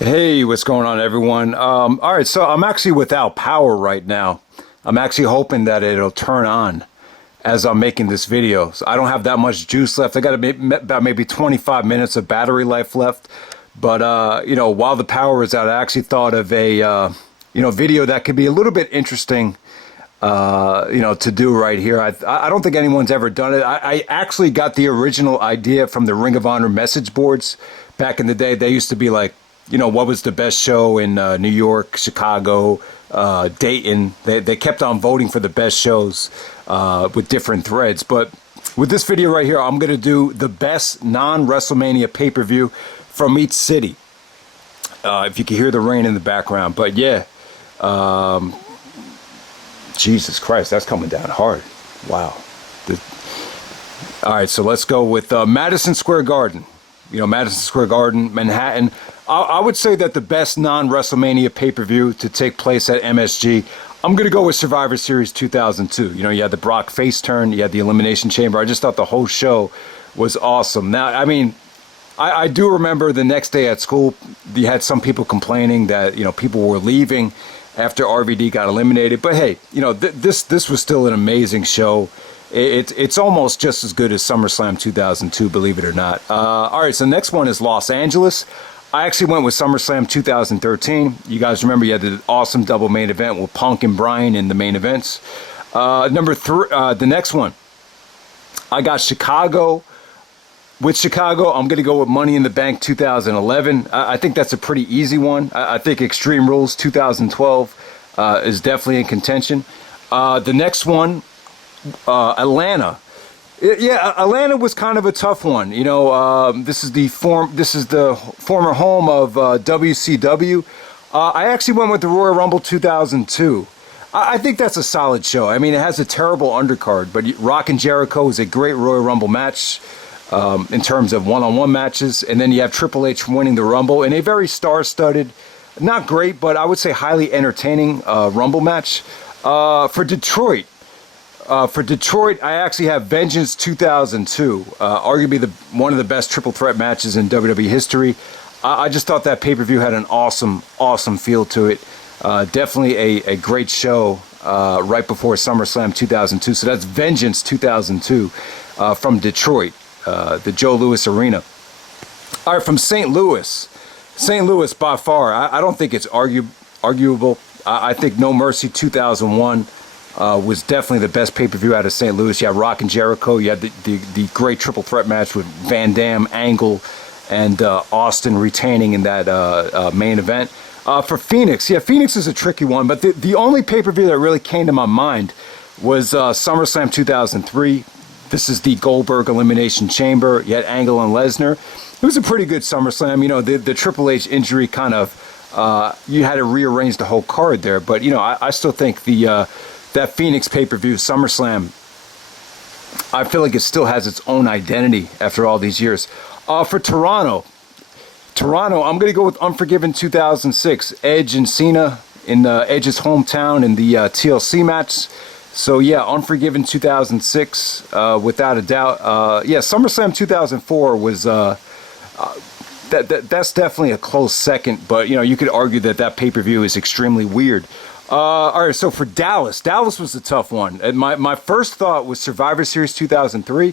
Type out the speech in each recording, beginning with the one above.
Hey, what's going on, everyone? All right, so I'm actually without power right now. I'm actually hoping that it'll turn on as I'm making this video. So I don't have that much juice left. I got about maybe 25 minutes of battery life left. But, while the power is out, I actually thought of a, video that could be a little bit interesting, to do right here. I don't think anyone's ever done it. I actually got the original idea from the Ring of Honor message boards back in the day. They used to be like, what was the best show in New York, Chicago, Dayton. They kept on voting for the best shows with different threads. But with this video right here, I'm going to do the best non-WrestleMania pay-per-view from each city. If you can hear the rain in the background. But yeah, Jesus Christ, that's coming down hard. Wow. All right, so let's go with Madison Square Garden. Madison Square Garden, Manhattan. I would say that the best non-WrestleMania pay-per-view to take place at MSG, I'm going to go with Survivor Series 2002. You had the Brock face turn, you had the Elimination Chamber. I just thought the whole show was awesome. Now, I mean, I do remember the next day at school, you had some people complaining that, people were leaving after RVD got eliminated. But hey, this was still an amazing show. It's almost just as good as SummerSlam 2002, believe it or not. All right, so the next one is Los Angeles. I actually went with SummerSlam 2013. You guys remember you had the awesome double main event with Punk and Bryan in the main events. Number three, the next one, I got Chicago. With Chicago, I'm going to go with Money in the Bank 2011. I think that's a pretty easy one. I think Extreme Rules 2012 is definitely in contention. The next one, Atlanta. Yeah, Atlanta was kind of a tough one. This is the former home of WCW. I actually went with the Royal Rumble 2002. I think that's a solid show. I mean, it has a terrible undercard, but Rock and Jericho is a great Royal Rumble match in terms of one-on-one matches. And then you have Triple H winning the Rumble in a very star-studded, not great, but I would say highly entertaining Rumble match. For Detroit, I actually have Vengeance 2002, arguably one of the best triple threat matches in WWE history. I just thought that pay-per-view had an awesome feel to it. Definitely a great show right before SummerSlam 2002. So that's Vengeance 2002 from Detroit, the Joe Louis Arena. All right, from St. Louis. St. Louis, by far, I don't think it's arguable. I think No Mercy 2001 was definitely the best pay-per-view out of St. Louis. You had Rock and Jericho. You had the great triple threat match with Van Dam, Angle, and Austin retaining in that main event. For Phoenix, yeah, Phoenix is a tricky one, but the only pay-per-view that really came to my mind was SummerSlam 2003. This is the Goldberg Elimination Chamber. You had Angle and Lesnar. It was a pretty good SummerSlam. The Triple H injury kind of, you had to rearrange the whole card there, but, I still think that Phoenix pay-per-view, SummerSlam, I feel like it still has its own identity after all these years. For Toronto, I'm going to go with Unforgiven 2006. Edge and Cena in Edge's hometown in the TLC match. So yeah, Unforgiven 2006, without a doubt. SummerSlam 2004 was that's definitely a close second, but you could argue that pay-per-view is extremely weird. All right, so for Dallas was a tough one. And my first thought was Survivor Series 2003,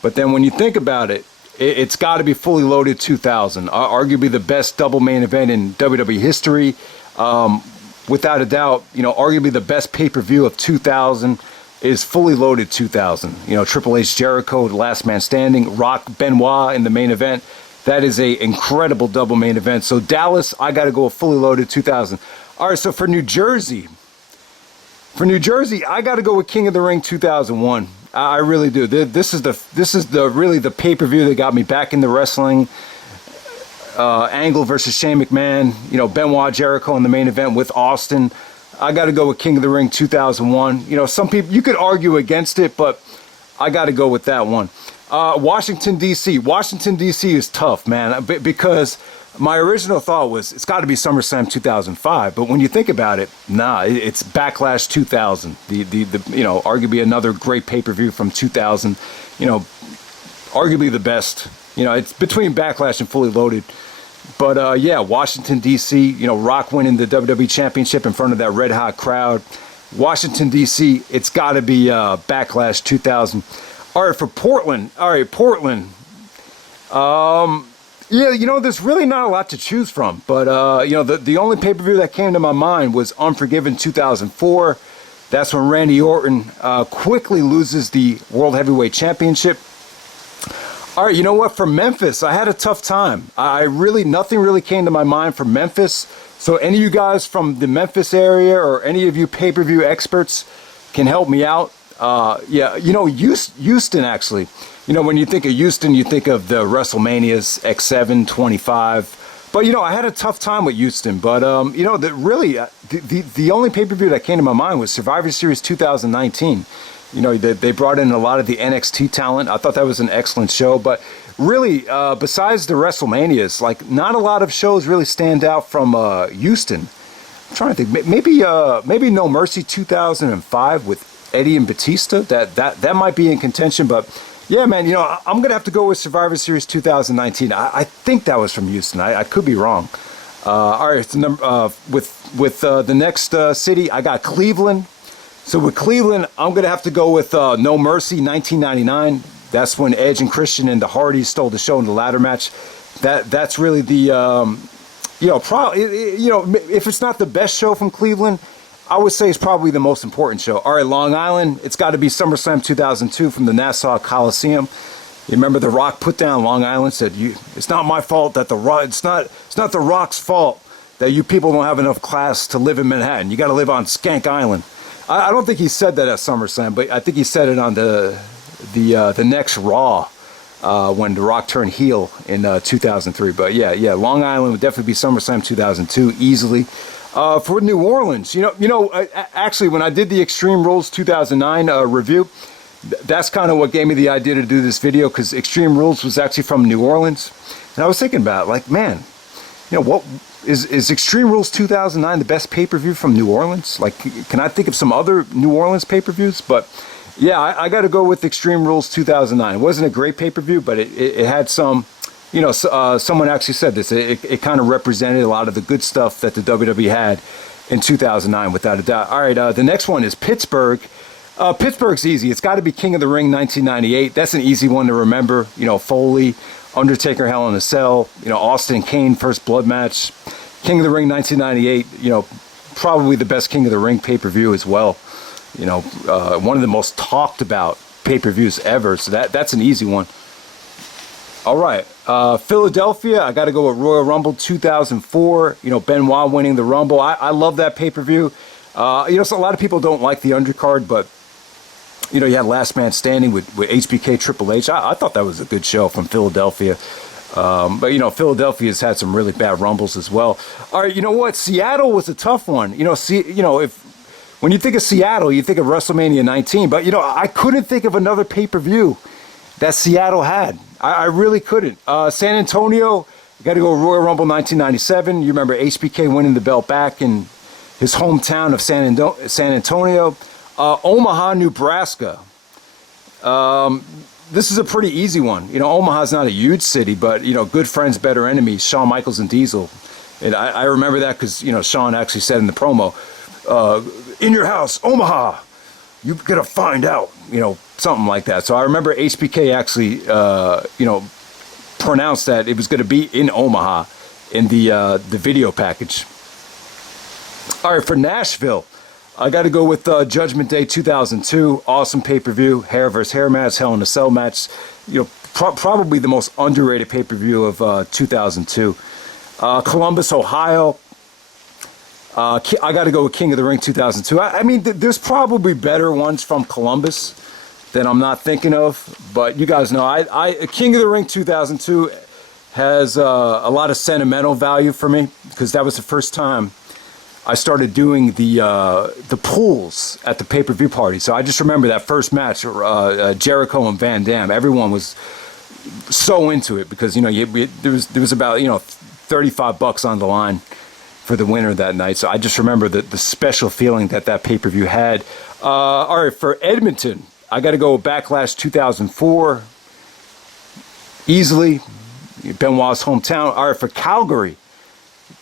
but then when you think about it, it's got to be Fully Loaded 2000, arguably the best double main event in WWE history. Without a doubt, arguably the best pay-per-view of 2000 is Fully Loaded 2000. Triple H, Jericho, the last man standing, Rock, Benoit in the main event. That is a incredible double main event. So Dallas, I got to go with Fully Loaded 2000. All right, so for New Jersey, I got to go with King of the Ring 2001. I really do. This is really the pay-per-view that got me back into wrestling. Angle versus Shane McMahon, Benoit, Jericho in the main event with Austin. I got to go with King of the Ring 2001. Some people, you could argue against it, but I got to go with that one. Washington, D.C. Washington, D.C. is tough, man, because my original thought was it's got to be SummerSlam 2005, but when you think about it, nah, it's Backlash 2000. The arguably another great pay-per-view from 2000. Arguably the best. It's between Backlash and Fully Loaded. But yeah, Washington, D.C., Rock winning the WWE Championship in front of that red hot crowd. Washington, D.C., it's got to be Backlash 2000. All right, for Portland. All right, Portland. Yeah, there's really not a lot to choose from. But, the only pay-per-view that came to my mind was Unforgiven 2004. That's when Randy Orton quickly loses the World Heavyweight Championship. All right, you know what? For Memphis, I had a tough time. Nothing really came to my mind for Memphis. So any of you guys from the Memphis area or any of you pay-per-view experts can help me out. Yeah, Houston actually. When you think of Houston, you think of the WrestleManias, X7, 25. But, I had a tough time with Houston. But, the only pay-per-view that came to my mind was Survivor Series 2019. They brought in a lot of the NXT talent. I thought that was an excellent show. But really, besides the WrestleManias, not a lot of shows really stand out from Houston. I'm trying to think. Maybe No Mercy 2005 with Eddie and Batista. That might be in contention. But yeah, man, I'm going to have to go with Survivor Series 2019. I think that was from Houston. I could be wrong. All right, with the next city, I got Cleveland. So with Cleveland, I'm going to have to go with No Mercy 1999. That's when Edge and Christian and the Hardys stole the show in the ladder match. That's really the, if it's not the best show from Cleveland, I would say it's probably the most important show. All right, Long Island, it's got to be SummerSlam 2002 from the Nassau Coliseum. You remember The Rock put down Long Island, said, "It's not my fault that it's not The Rock's fault that you people don't have enough class to live in Manhattan. You got to live on Skank Island." I don't think he said that at SummerSlam, but I think he said it on the next Raw when The Rock turned heel in 2003. But yeah, Long Island would definitely be SummerSlam 2002 easily. For New Orleans, actually, when I did the Extreme Rules 2009 review, that's kind of what gave me the idea to do this video, because Extreme Rules was actually from New Orleans, and I was thinking about it, man, what is Extreme Rules 2009 the best pay-per-view from New Orleans? Can I think of some other New Orleans pay-per-views? But yeah, I got to go with Extreme Rules 2009. It wasn't a great pay-per-view, but it had some, someone actually said this. It kind of represented a lot of the good stuff that the WWE had in 2009, without a doubt. All right, the next one is Pittsburgh. Pittsburgh's easy. It's got to be King of the Ring 1998. That's an easy one to remember. Foley, Undertaker, Hell in a Cell, Austin and Kane, First Blood match. King of the Ring 1998, probably the best King of the Ring pay-per-view as well. One of the most talked about pay-per-views ever. So that's an easy one. All right, Philadelphia, I got to go with Royal Rumble 2004. Benoit winning the Rumble. I love that pay-per-view. So a lot of people don't like the undercard, but you had Last Man Standing with HBK Triple H. I thought that was a good show from Philadelphia. But Philadelphia's had some really bad Rumbles as well. All right, you know what? Seattle was a tough one. When you think of Seattle, you think of WrestleMania 19. But I couldn't think of another pay-per-view that Seattle had. I really couldn't. San Antonio, got to go Royal Rumble 1997. You remember HBK winning the belt back in his hometown of San Antonio. Omaha, Nebraska. This is a pretty easy one. Omaha's not a huge city, but, good friends, better enemies, Shawn Michaels and Diesel. And I remember that because, Shawn actually said in the promo, in your house, Omaha, you're going to find out, something like that. So I remember HBK actually, pronounced that it was going to be in Omaha in the video package. All right, for Nashville, I got to go with Judgment Day 2002. Awesome pay-per-view. Hair versus hair match, Hell in a Cell match. Probably the most underrated pay-per-view of 2002. Columbus, Ohio. I got to go with King of the Ring 2002. I mean, there's probably better ones from Columbus that I'm not thinking of. But you guys know, King of the Ring 2002 has a lot of sentimental value for me, because that was the first time I started doing the pools at the pay-per-view party. So I just remember that first match, Jericho and Van Dam. Everyone was so into it because there was about $35 on the line for the winner that night. So I just remember the special feeling that pay-per-view had. All right, for Edmonton, I got to go Backlash 2004. Easily, Benoit's hometown. All right, for Calgary,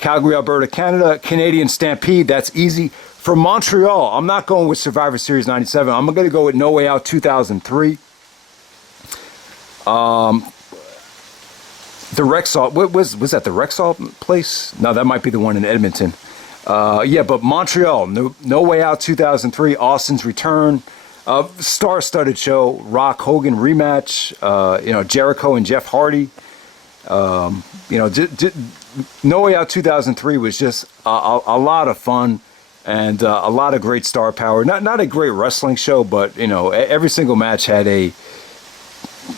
Alberta, Canada, Canadian Stampede, that's easy. For Montreal, I'm not going with Survivor Series 97. I'm going to go with No Way Out 2003. The Rexall, was that the Rexall place? No, that might be the one in Edmonton. Yeah, but Montreal, no Way Out 2003, Austin's Return, star-studded show, Rock Hogan rematch, Jericho and Jeff Hardy. No Way Out 2003 was just a lot of fun and a lot of great star power. Not a great wrestling show, but every single match had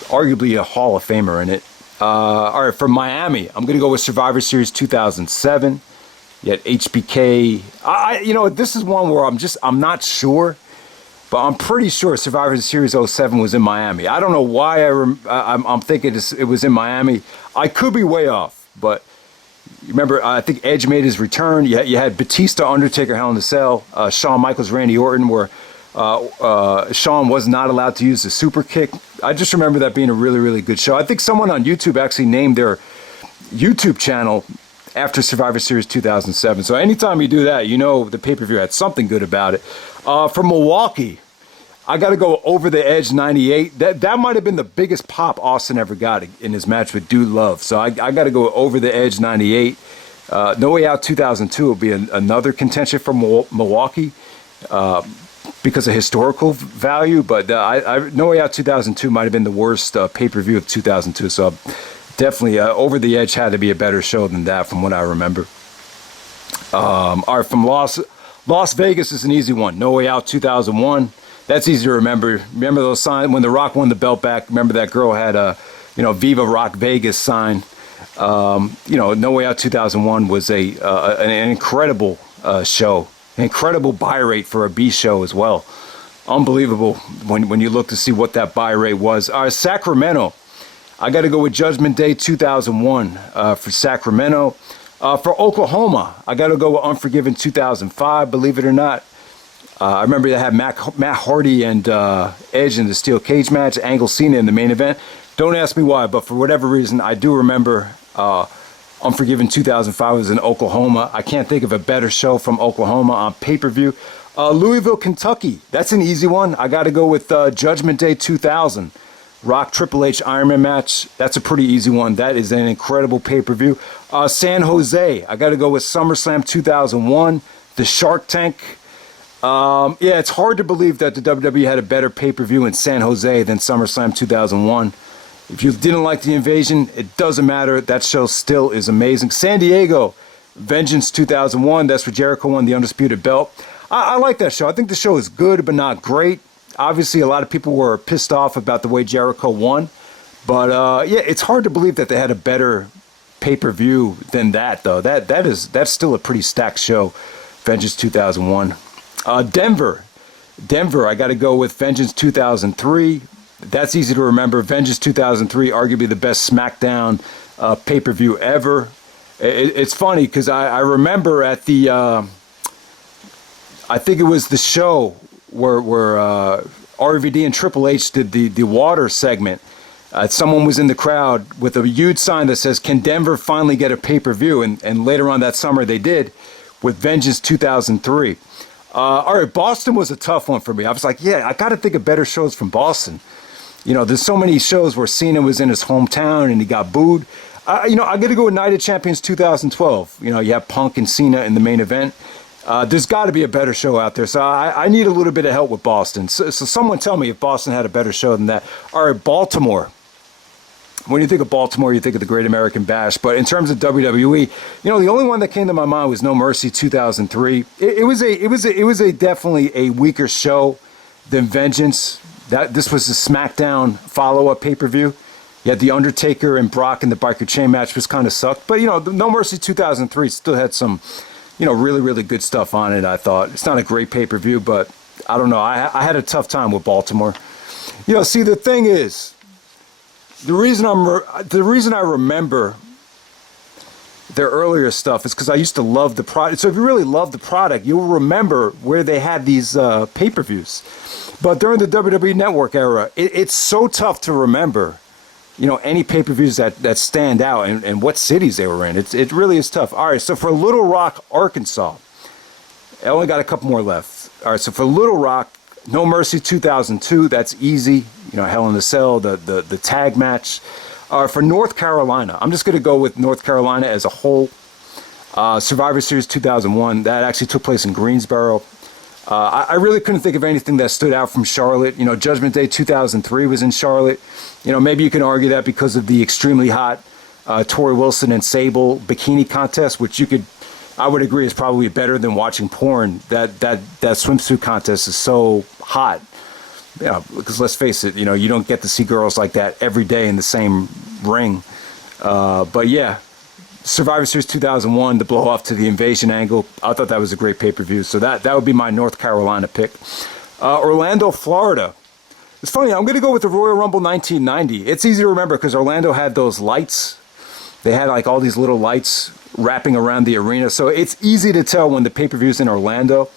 arguably a Hall of Famer in it. All right, for Miami, I'm gonna go with Survivor Series 2007. You had HBK. This is one where I'm not sure, but I'm pretty sure Survivor Series 07 was in Miami. I don't know why I'm thinking it was in Miami. I could be way off, but remember, I think Edge made his return. You had Batista, Undertaker, Hell in a Cell, Shawn Michaels, Randy Orton, where Shawn was not allowed to use the super kick. I just remember that being a really, really good show. I think someone on YouTube actually named their YouTube channel after Survivor Series 2007. So anytime you do that, the pay-per-view had something good about it. For Milwaukee, I got to go Over the Edge 98. That might have been the biggest pop Austin ever got in his match with Dude Love. So I got to go Over the Edge 98. No Way Out 2002 will be another contention for Milwaukee because of historical value. But No Way Out 2002 might have been the worst pay-per-view of 2002. So definitely Over the Edge had to be a better show than that from what I remember. All right, from Las Vegas is an easy one. No Way Out 2001. That's easy to remember. Remember those signs when The Rock won the belt back? Remember that girl had a, Viva Rock Vegas sign. No Way Out 2001 was an incredible show. An incredible buy rate for a B show as well. Unbelievable when you look to see what that buy rate was. Sacramento. I got to go with Judgment Day 2001 for Sacramento. For Oklahoma, I got to go with Unforgiven 2005, believe it or not. I remember they had Matt Hardy and Edge in the steel cage match, Angle Cena in the main event. Don't ask me why, but for whatever reason, I do remember Unforgiven 2005 was in Oklahoma. I can't think of a better show from Oklahoma on pay-per-view. Louisville, Kentucky, that's an easy one. I got to go with Judgment Day 2000. Rock Triple H Iron Man match. That's a pretty easy one. That is an incredible pay-per-view. San Jose, I got to go with SummerSlam 2001. The Shark Tank. It's hard to believe that the WWE had a better pay-per-view in San Jose than SummerSlam 2001. If you didn't like the invasion, it doesn't matter. That show still is amazing. San Diego, Vengeance 2001. That's where Jericho won the Undisputed Belt. I like that show. I think the show is good, but not great. Obviously, a lot of people were pissed off about the way Jericho won. But, it's hard to believe that they had a better pay-per-view than that, though. That's still a pretty stacked show, Vengeance 2001. Denver, I got to go with Vengeance 2003. That's easy to remember. Vengeance 2003, arguably the best SmackDown pay-per-view ever. It's funny because I remember at the, I think it was the show where RVD and Triple H did the water segment. Someone was in the crowd with a huge sign that says, "Can Denver finally get a pay-per-view?" And later on that summer they did with Vengeance 2003. All right, Boston was a tough one for me. I was like, I got to think of better shows from Boston. There's so many shows where Cena was in his hometown and he got booed. I got to go with Night of Champions 2012. You have Punk and Cena in the main event. There's got to be a better show out there. So I need a little bit of help with Boston. So someone tell me if Boston had a better show than that. All right, Baltimore. When you think of Baltimore, you think of the Great American Bash. But in terms of WWE, the only one that came to my mind was No Mercy 2003. It was a definitely a weaker show than Vengeance. This was the SmackDown follow-up pay-per-view. You had The Undertaker and Brock in the Biker Chain match, which kind of sucked. But, No Mercy 2003 still had some, really, really good stuff on it, I thought. It's not a great pay-per-view, but I don't know. I had a tough time with Baltimore. See, the thing is, the reason I remember their earlier stuff is because I used to love the product. So if you really love the product, you'll remember where they had these pay-per-views. But during the WWE Network era, it's so tough to remember any pay-per-views that stand out and what cities they were in. It really is tough. All right, so for Little Rock, Arkansas, I only got a couple more left. All right, so for Little Rock, No Mercy 2002, that's easy. Hell in a Cell, the tag match. For North Carolina, I'm just going to go with North Carolina as a whole. Survivor Series 2001, that actually took place in Greensboro. I really couldn't think of anything that stood out from Charlotte. Judgment Day 2003 was in Charlotte. Maybe you can argue that because of the extremely hot Tori Wilson and Sable bikini contest, which I would agree is probably better than watching porn. That swimsuit contest is so hot. Because let's face it, you don't get to see girls like that every day in the same ring. But yeah, Survivor Series 2001, the blow off to the invasion angle. I thought that was a great pay-per-view. So that would be my North Carolina pick. Orlando, Florida. It's funny, I'm going to go with the Royal Rumble 1990. It's easy to remember because Orlando had those lights. They had like all these little lights wrapping around the arena. So it's easy to tell when the pay-per-view's in Orlando.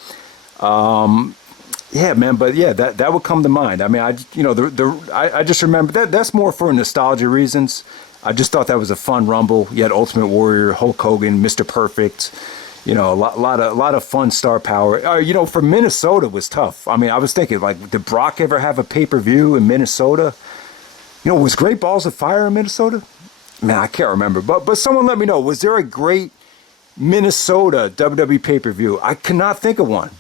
Yeah, man, but yeah, that would come to mind. I mean, I just remember that's more for nostalgia reasons. I just thought that was a fun Rumble. You had Ultimate Warrior, Hulk Hogan, Mr. Perfect. A lot of fun star power. For Minnesota was tough. I mean, I was thinking, like, did Brock ever have a pay-per-view in Minnesota? Was Great Balls of Fire in Minnesota? Man, I can't remember. But someone let me know. Was there a great Minnesota WWE pay-per-view? I cannot think of one.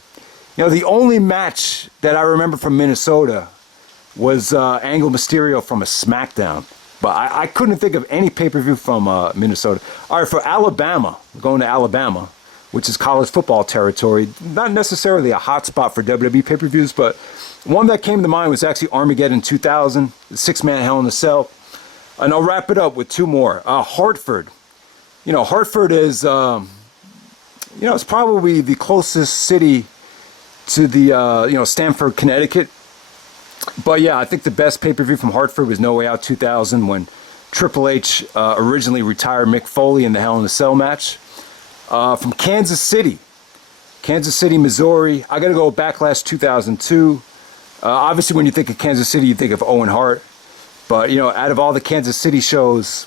The only match that I remember from Minnesota was Angle Mysterio from a SmackDown. But I couldn't think of any pay-per-view from Minnesota. All right, for Alabama, we're going to Alabama, which is college football territory. Not necessarily a hot spot for WWE pay-per-views, but one that came to mind was actually Armageddon 2000, the six-man Hell in a Cell. And I'll wrap it up with two more. Hartford. Hartford is, it's probably the closest city to the, Stamford, Connecticut. But yeah, I think the best pay-per-view from Hartford was No Way Out 2000 when Triple H originally retired Mick Foley in the Hell in a Cell match. From Kansas City, Missouri, I got to go Backlash 2002. Obviously, when you think of Kansas City, you think of Owen Hart. But, out of all the Kansas City shows,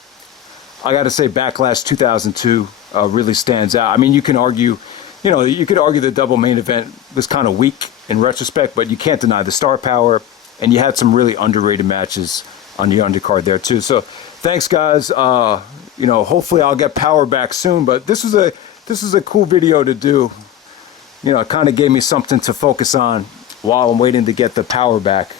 I got to say Backlash 2002 really stands out. I mean, you can argue, the double main event was kind of weak in retrospect, but you can't deny the star power. And you had some really underrated matches on the undercard there too. So thanks, guys. Hopefully I'll get power back soon. But this is a cool video to do. It kind of gave me something to focus on while I'm waiting to get the power back.